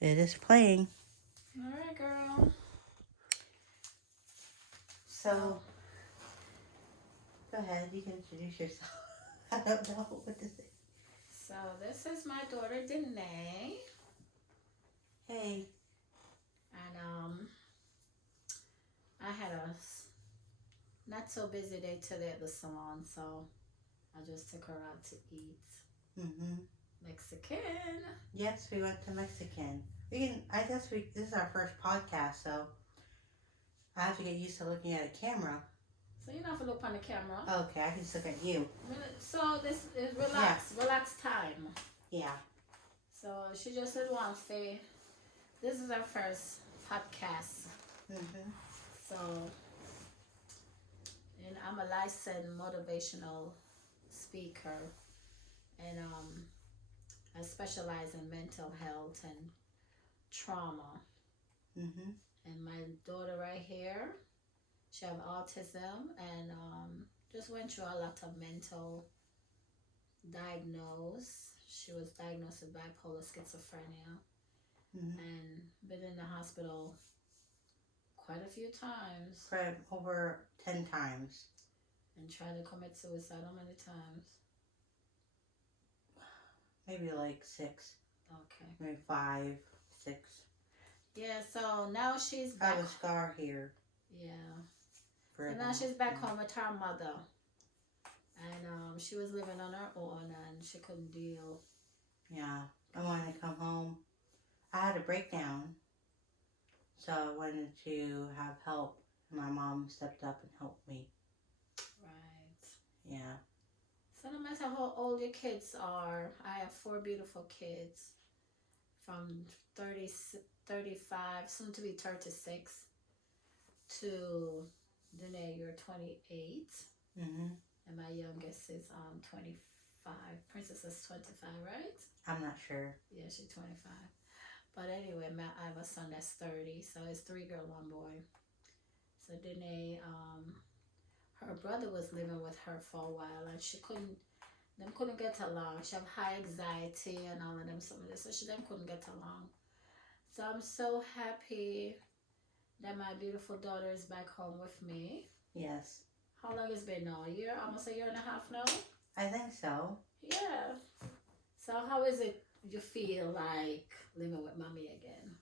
It is playing. All right, girl. So, go ahead. You can introduce yourself. I don't know what to say. So this is my daughter Danae, Hey. and I had a not so busy day today at the salon, so I just took her out to eat Mexican. Yes, we went to Mexican. I guess this is our first podcast, so I have to get used to looking at a camera. So you don't have to look on the camera. Okay, I can just look at you. So this is relax time. Yeah. So she just said once this is our first podcast. So, and I'm a licensed motivational speaker, and I specialize in mental health and trauma. And my daughter right here, she have autism and just went through a lot of mental diagnose. She was diagnosed with bipolar schizophrenia and been in the hospital quite a few times. For over 10 times. And tried to commit suicide how many times? Maybe like 6. Okay. Maybe 5, 6. Yeah, so now she's back. I have a scar here. Yeah. And now she's back home with her mother. And she was living on her own and she couldn't deal. Yeah. I wanted to come home. I had a breakdown. So I wanted to have help. My mom stepped up and helped me. Right. Yeah. So no matter how old your kids are, I have 4 beautiful kids from 35, soon to be 36, to Danae, you're 28. And my youngest is 25. Princess is 25, right? I'm not sure. Yeah, she's 25. But anyway, I have a son that's 30, so it's 3 girls, 1 boy. So Danae, her brother was living with her for a while, and them couldn't get along. She have high anxiety and all of them, some of this, so them couldn't get along. So I'm so happy that my beautiful daughter is back home with me. Yes. How long has it been now? A year? Almost a year and a half now? I think so. Yeah. So how is it you feel like living with mommy again?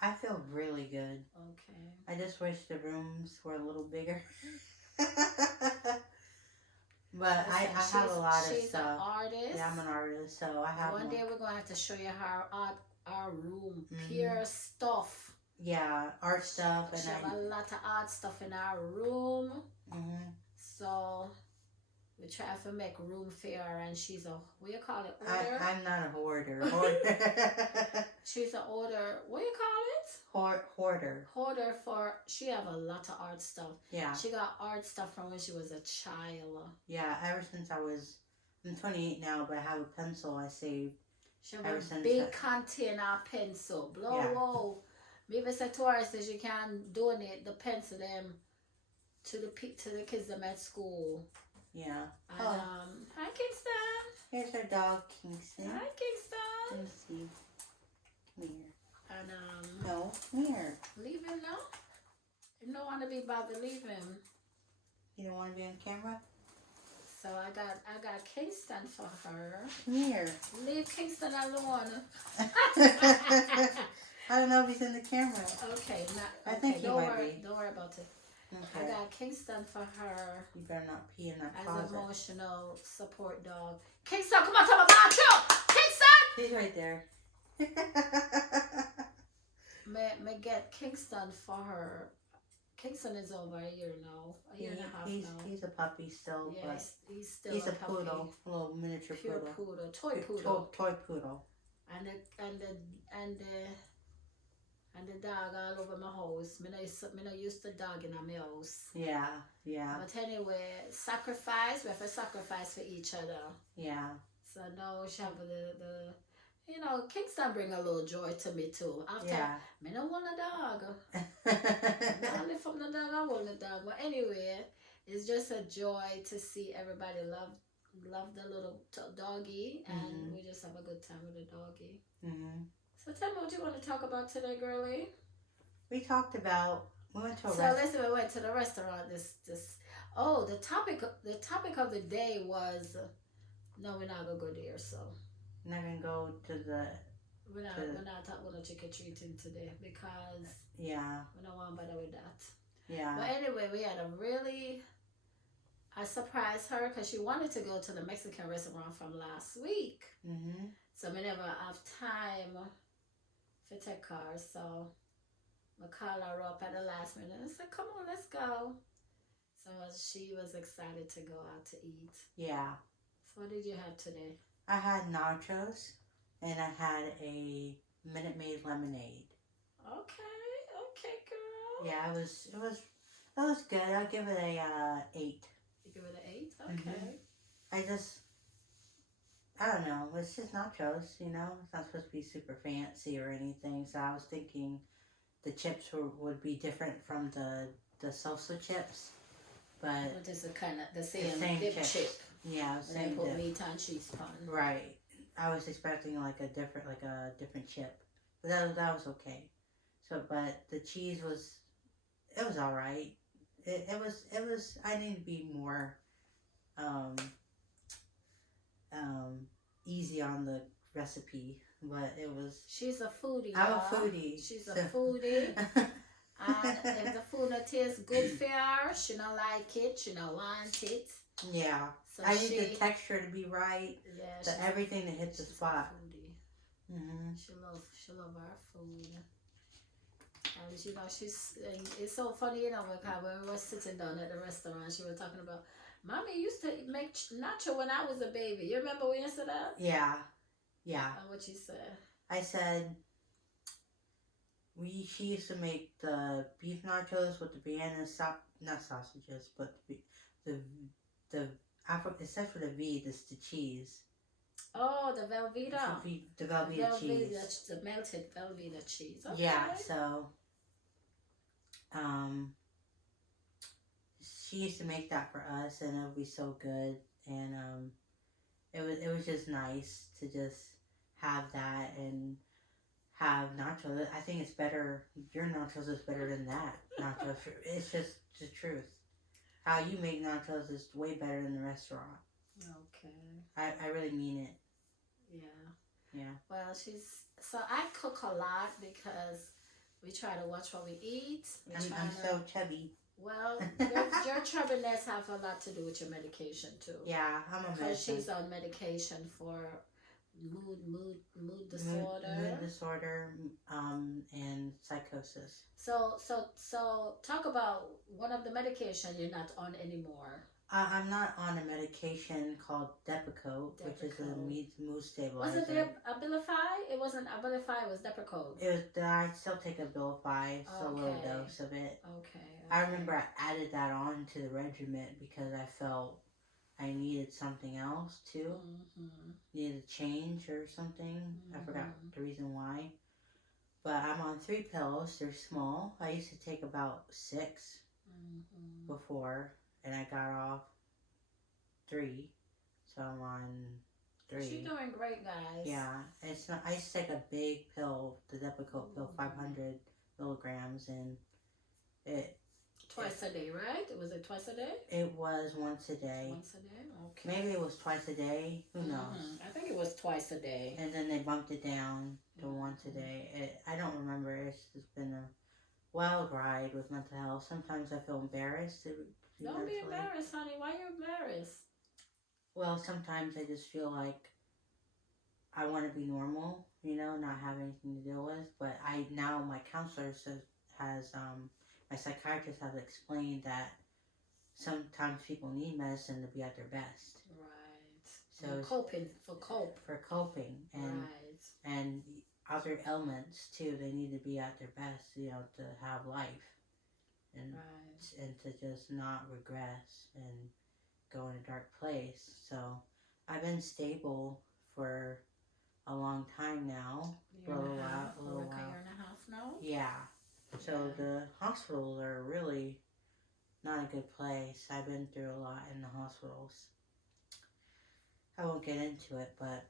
I feel really good. Okay. I just wish the rooms were a little bigger. But I have a lot of stuff. She's an artist. Yeah, I'm an artist, so I have One day we're going to have to show you our room. Pure stuff. Yeah, art stuff. She have a lot of art stuff in our room. So we try to make room for her, and she's a, what do you call it, hoarder? I'm not a hoarder. She's an hoarder, what do you call it? Hoarder. Hoarder she have a lot of art stuff. Yeah. She got art stuff from when she was a child. Yeah, ever since I'm 28 now, but I have a pencil I saved. She have a big container pencil. Whoa. Maybe say to her, says you can donate the pencil them to the kids them at school. Yeah. And, hi Kingston. Here's our dog Kingston. Hi Kingston. Let me see. Come here. And no, come here. Leave him now. You don't want to be bothered. Leave him. You don't want to be on camera. So I got Kingston for her. Come here. Leave Kingston alone. I don't know if he's in the camera. Okay, I think he might be. Don't worry about it. Okay. I got Kingston for her. You better not pee in that as closet. As an emotional support dog. Kingston, come on, tell my bathroom! Kingston! He's right there. May get Kingston for her. Kingston is over a year now. A year and a half now. He's a puppy still. Yeah, but he's still he's a puppy. Poodle. A little miniature Pure poodle. Toy poodle. Toy poodle. And the dog all over my house. Me not used to dog in my house. Yeah. But anyway, sacrifice. We have to sacrifice for each other. Yeah. So now we have the Kingston bring a little joy to me too. After me don't want a dog. Not live from the dog, I want a dog. But anyway, it's just a joy to see everybody love the little doggy, and we just have a good time with the doggy. So tell me what you want to talk about today, girlie. We talked about, we went to a So restaurant. listen, we went to the restaurant. Oh, the topic of the day was no, we're not gonna go there. So Not gonna go to the, we're not talking about trick or treating today because yeah, we don't want to bother with that. yeah. But anyway, we had I surprised her because she wanted to go to the Mexican restaurant from last week. Mm-hmm. So we never have time to take her. So I called her up at the last minute and said, come on, let's go. So she was excited to go out to eat. Yeah. So what did you have today? I had nachos and I had a Minute Maid lemonade. Okay, girl. Yeah, it was good. I'll give it a 8. You give it an 8? Okay. I don't know. It's just nachos, you know. It's not supposed to be super fancy or anything. So I was thinking the chips would be different from the salsa chips, but But it's the same dip chips. chip. Yeah, And they same put dip. meat and cheese on. Right. I was expecting like a different chip, but that was okay. So, but the cheese was all right. It was. I need to be more um, easy on the recipe, but it was. She's a foodie. I'm a y'all. foodie. She's a foodie. And if the food not tastes good for her, she don't like it. She don't want it. Yeah. So I need the texture to be right. Yeah. Everything to hit the spot. A foodie. Mm-hmm. She love our food. And it's so funny, you know, because when we were sitting down at the restaurant, she was talking about, Mommy used to make nacho when I was a baby. You remember when you said that? Yeah. Yeah. And what you said? I said she used to make the beef nachos with the Vienna not sausages, but the it starts with a V. This the cheese. Oh, the Velveeta. The Velveeta cheese. The melted Velveeta cheese. Okay. Yeah. So, she used to make that for us, and it would be so good. And it was just nice to just have that and have nachos. I think it's better. Your nachos is better than that nachos. It's just the truth. How you make nachos is way better than the restaurant. Okay. I really mean it. Yeah. Yeah. Well, so I cook a lot because we try to watch what we eat. I'm so chubby. Well, your chubbiness have a lot to do with your medication too. Yeah, I'm a because she's on medication for mood disorder. Mood disorder, and psychosis. So talk about one of the medication you're not on anymore. I'm not on a medication called Depakote, which is a mood stabilizer. Was it Abilify? It wasn't Abilify, it was Depakote. It was. I still take Abilify, so a little dose of it. Okay. I remember I added that on to the regimen because I felt I needed something else too. Mm-hmm. Needed a change or something. Mm-hmm. I forgot the reason why. But I'm on 3 pills. They're small. I used to take about 6 before, and I got off 3. So I'm on 3. She's doing great, guys. Yeah. It's not. I used to take a big pill, the Depakote pill, 500 milligrams, and it. Twice a day, right? Was it twice a day? It was once a day. Once a day? Okay. Maybe it was twice a day. Who knows? I think it was twice a day. And then they bumped it down to once a day. I don't remember. It's just been a wild ride with mental health. Sometimes I feel embarrassed. Don't be embarrassed, honey. Why are you embarrassed? Well, sometimes I just feel like I want to be normal, not have anything to deal with. But now my counselor has my psychiatrist has explained that sometimes people need medicine to be at their best. Right. So for coping and other elements too. They need to be at their best, to have life and to just not regress and go in a dark place. So I've been stable for a long time now. A year and a half now. Yeah. So the hospitals are really not a good place. I've been through a lot in the hospitals. I won't get into it, but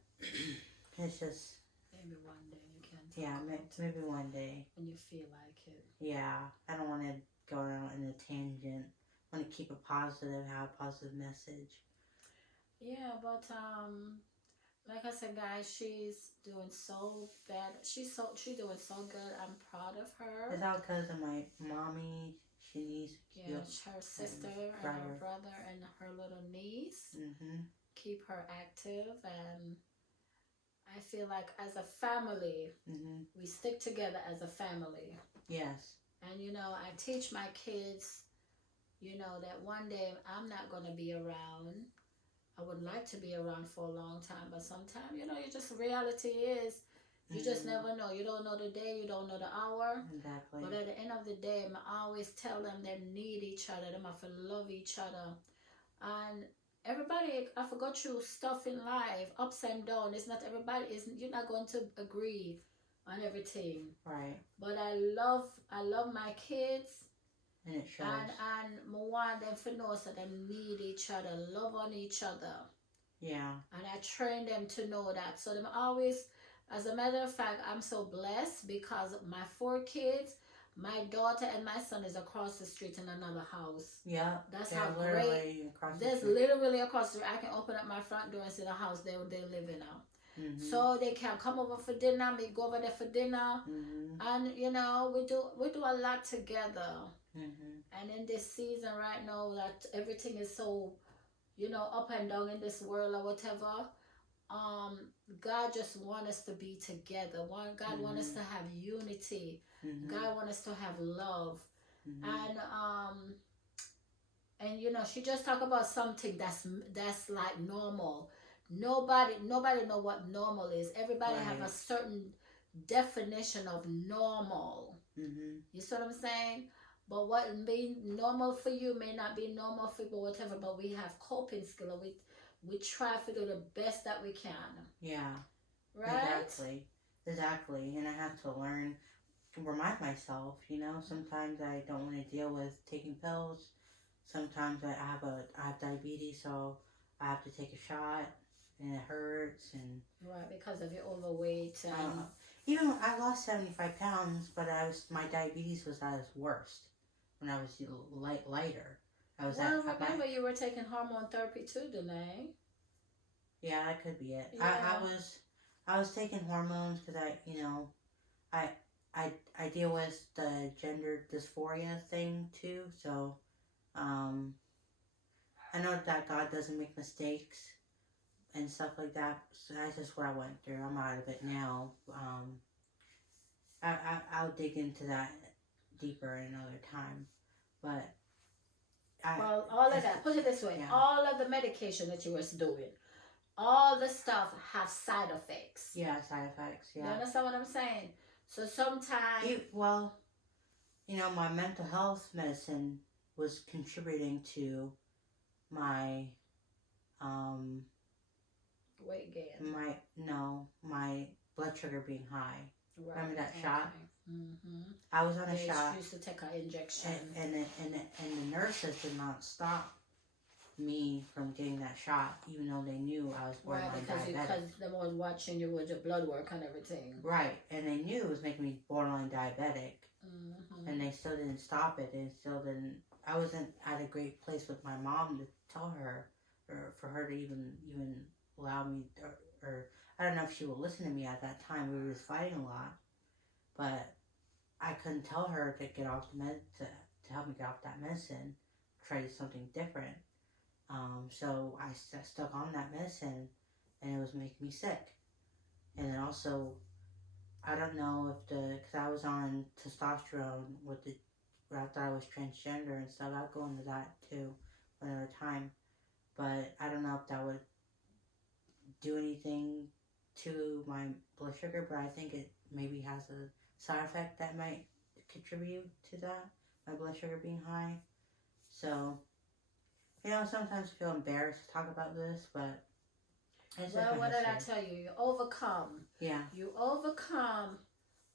it's just... Maybe one day you can Yeah, maybe one day. When you feel like it. Yeah, I don't want to go around in a tangent. I want to keep it positive, have a positive message. Yeah, but like I said, guys, she's doing so bad. She's doing so good. I'm proud of her. It's all because of my mommy. She needs her sister and her brother and her little niece. Keep her active, and I feel like as a family, we stick together as a family. Yes. And I teach my kids, that one day I'm not going to be around. I would like to be around for a long time, but sometimes, you just reality is you just never know. You don't know the day, you don't know the hour. Exactly. But at the end of the day, I always tell them they need each other. They have to love each other. And everybody, I forgot through stuff in life, ups and downs. It's not everybody. You're not going to agree on everything. Right. But I love my kids. And it shows. And I want them to know so they need each other, love on each other. Yeah. And I train them to know that. So them always, as a matter of fact, I'm so blessed because my 4 kids, my daughter and my son is across the street in another house. Yeah. That's how great. There's literally across the street. I can open up my front door and see the house they live in now. So they can come over for dinner, we go over there for dinner. And we do a lot together. And in this season right now that everything is so up and down in this world or whatever, God just wants us to be together. God wants us to have unity. God wants us to have love. And she just talked about something that's like normal. Nobody know what normal is. Everybody have a certain definition of normal. You see what I'm saying? But what being normal for you may not be normal for people, whatever. But we have coping skill. We try to do the best that we can. Yeah. Right? Exactly. And I have to learn to remind myself, sometimes I don't want to deal with taking pills. Sometimes I have diabetes, so I have to take a shot and it hurts. And right, because of your overweight. Even I lost 75 pounds, but my diabetes was at its worst when I was lighter. Remember you were taking hormone therapy too, Danae? Yeah, that could be it. Yeah. I was taking hormones because I deal with the gender dysphoria thing too. So, I know that God doesn't make mistakes and stuff like that. So that's just what I went through. I'm out of it now. I'll dig into that deeper another time. But all of that, put it this way, all of the medication that you was doing, all the stuff have side effects. Yeah, side effects, yeah. You understand what I'm saying? So sometimes... my mental health medicine was contributing to my... weight gain. My blood sugar being high. Right. Remember that shot? I was on a shot. She used to take an injection. And the nurses did not stop me from getting that shot, even though they knew I was borderline diabetic. Because they was watching you with your blood work and everything. Right, and they knew it was making me borderline diabetic. And they still didn't stop it. They still didn't. I wasn't at a great place with my mom to tell her, or for her to even allow me, or I don't know if she would listen to me at that time. We were just fighting a lot, but I couldn't tell her to get off the med to help me get off that medicine. Try something different. So I stuck on that medicine, and it was making me sick. And then also, I don't know if because I was on testosterone I thought I was transgender and stuff. I'll go into that too another time. But I don't know if that would do anything to my blood sugar, but I think it maybe has a side effect that might contribute to that, my blood sugar being high. So, sometimes I feel embarrassed to talk about this, but what did I tell you? You overcome. Yeah. You overcome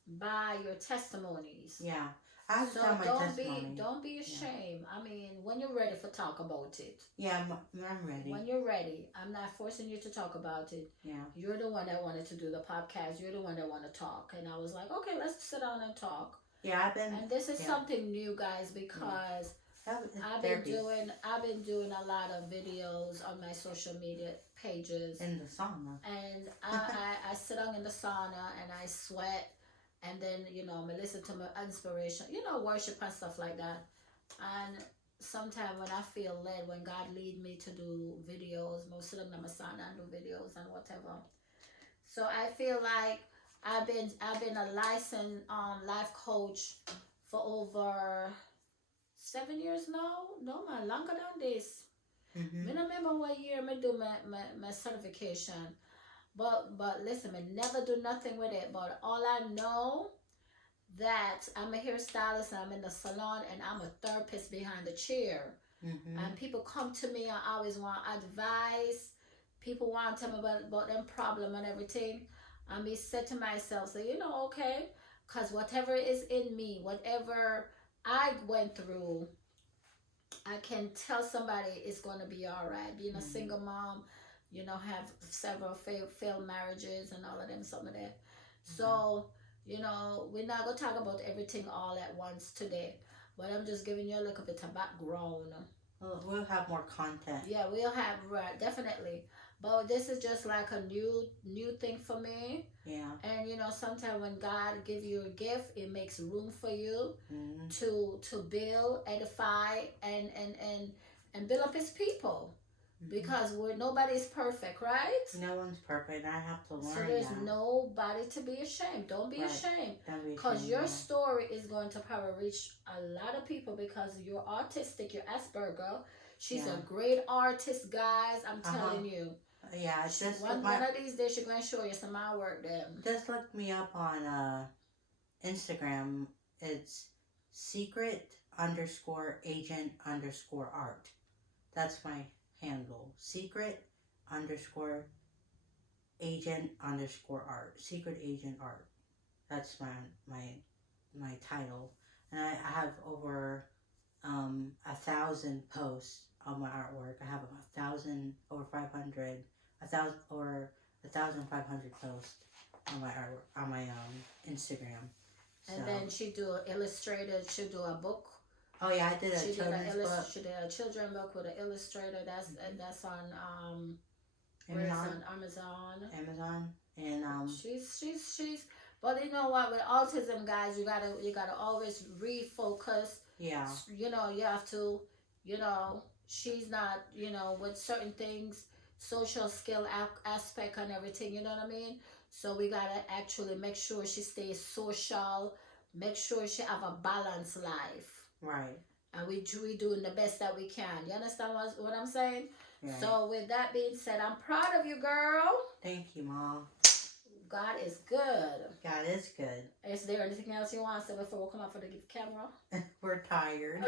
by your testimonies. Yeah. I have to So tell my testimony. don't be ashamed. I mean, when you're ready for talk about it. Yeah, I'm ready. When you're ready, I'm not forcing you to talk about it. Yeah. You're the one that wanted to do the podcast. You're the one that want to talk, and I was like, okay, let's sit down and talk. Yeah, I've been. And this is something new, guys, because I've been doing a lot of videos on my social media pages in the sauna, and I sit down in the sauna and I sweat. And then, I listen to my inspiration, worship and stuff like that. And sometimes when I feel led, when God lead me to do videos, most of them I'm a son and do videos and whatever. So I feel like I've been a licensed life coach for over 7 years now. No man, longer than this. Mm-hmm. I don't remember what year I do my certification. But listen, I never do nothing with it. But all I know that I'm a hairstylist and I'm in the salon and I'm a therapist behind the chair. Mm-hmm. And people come to me and always want advice. People want to tell me about them problem and everything. And me said to myself, so okay, because whatever is in me, whatever I went through, I can tell somebody it's going to be all right. Being a single mom, have several failed marriages and all of them, some of that. Mm-hmm. So, we're not going to talk about everything all at once today, but I'm just giving you a little bit of background. We'll have more content. Yeah, we'll have, right, definitely. But this is just like a new thing for me. Yeah. And, sometimes when God gives you a gift, it makes room for you to build, edify, and build up his people. Because nobody's perfect, right? No one's perfect. I have to learn. So there's nobody to be ashamed. Don't be ashamed. Because your story is going to probably reach a lot of people because you're autistic, you're Asperger. She's a great artist, guys. I'm telling you. Yeah, it's just one of these days she's going to show you some of my work there. Just look me up on Instagram. It's secret_agent_art. That's my handle. secret_agent_art. Secret Agent Art. That's my title. And I have over 1,000 posts on my artwork. I have 1,500 posts on my artwork, on my Instagram. And then she do an illustrator. She do a book. Oh yeah, I did a children's book. She did a children's book with an illustrator. That's on Amazon. Amazon. And she's. But you know what? With autism, guys, you gotta always refocus. Yeah. You have to. She's not. With certain things, social skill aspect and everything. You know what I mean? So we gotta actually make sure she stays social. Make sure she have a balanced life. Right. And we doing the best that we can. You understand what I'm saying? Right. So with that being said, I'm proud of you, girl. Thank you, Mom. God is good. God is good. Is there anything else you want to say before we come up for the camera? We're tired.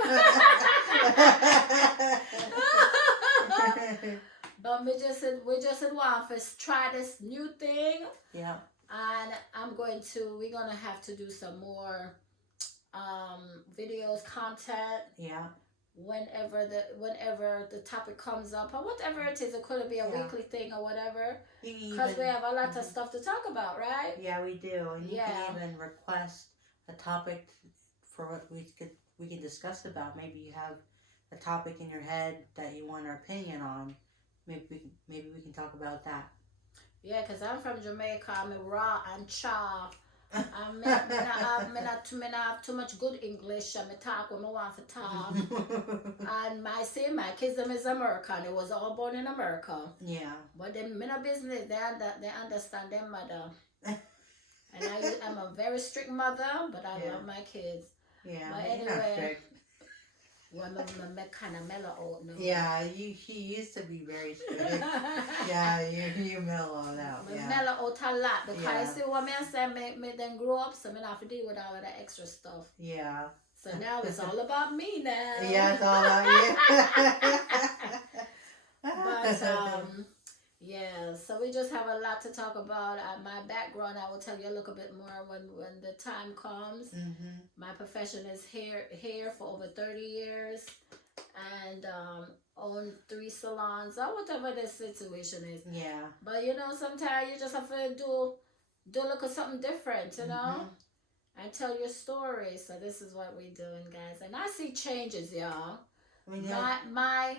But we just want to try this new thing. Yeah. And we're gonna have to do some more videos, content. Yeah. Whenever the topic comes up or whatever it is, it could be a weekly thing or whatever. Because we have a lot of stuff to talk about, right? Yeah, we do. And you can even request a topic for what we can discuss about. Maybe you have a topic in your head that you want our opinion on. Maybe we can talk about that. Yeah, because I'm from Jamaica. I'm raw and cha. I not have too much good English. I talk when I want to talk. And my kids them is American. It was all born in America. Yeah. But them no business. They understand their mother. And I'm a very strict mother, but I love my kids. Yeah. But anyway. Well, I'm kind of mellow out now. Yeah, he used to be very strict. Yeah, you mellow out. I mellow out a lot because see what I say, me then grow up, so I have to deal with all of that extra stuff. Yeah. So now it's all about me now. Yeah, it's all about you. But Yeah, so we just have a lot to talk about. My background, I will tell you a little bit more when the time comes. Mm-hmm. My profession is hair for over 30 years, and own 3 salons or whatever the situation is. Yeah. But you know, sometimes you just have to do look at something different, you know, and tell your story. So this is what we're doing, guys. And I see changes, y'all. My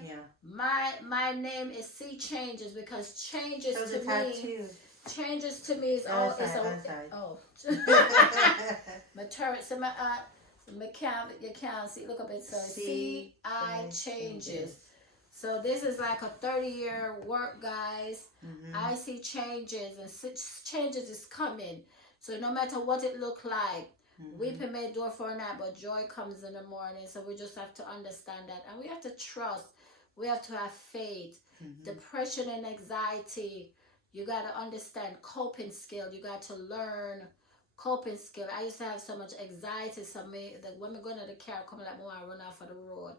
name is See Changes because changes to me. Changes to me is all my turret. So my you can't see. Look up it. So see I changes. So this is like a 30-year work, guys. I see changes, and changes is coming. So no matter what it look like, weeping may endure for a night, but joy comes in the morning. So we just have to understand that, and we have to trust. We have to have faith. Depression and anxiety, you got to understand coping skill. You got to learn coping skill. I used to have so much anxiety. So the women going to the car coming like, I run off of the road.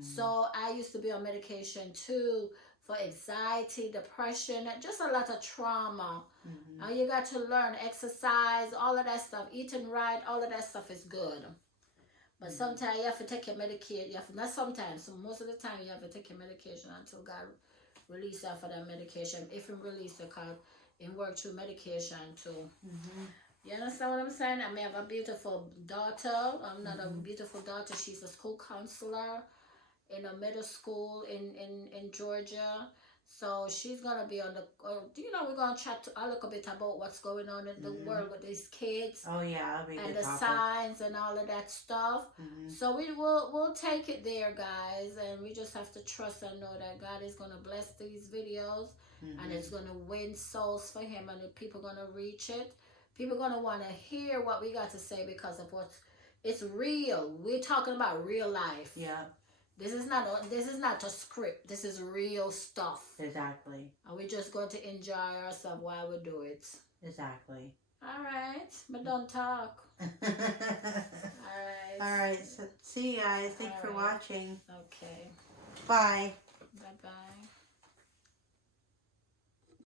So I used to be on medication too for anxiety, depression, just a lot of trauma. And you got to learn exercise, all of that stuff, eating right, all of that stuff is good. But sometimes you have to take your medication. Not sometimes, so most of the time you have to take your medication until God release you for that medication. If He release you, because He work through medication too. You understand what I'm saying? I may have a beautiful daughter. I'm not a beautiful daughter. She's a school counselor in a middle school in Georgia. So she's going to be on the, we're going to chat a little bit about what's going on in the world with these kids. Oh, yeah. And the signs and all of that stuff. So we'll take it there, guys. And we just have to trust and know that God is going to bless these videos. And it's going to win souls for Him. And the people are going to reach it. People are going to want to hear what we got to say because of it's real. We're talking about real life. Yeah. This is not a script. This is real stuff. Exactly. And we're just going to enjoy ourselves while we do it. Exactly. All right. But don't talk. All right. All right. So see you guys. Thanks for watching. Okay. Bye. Bye-bye.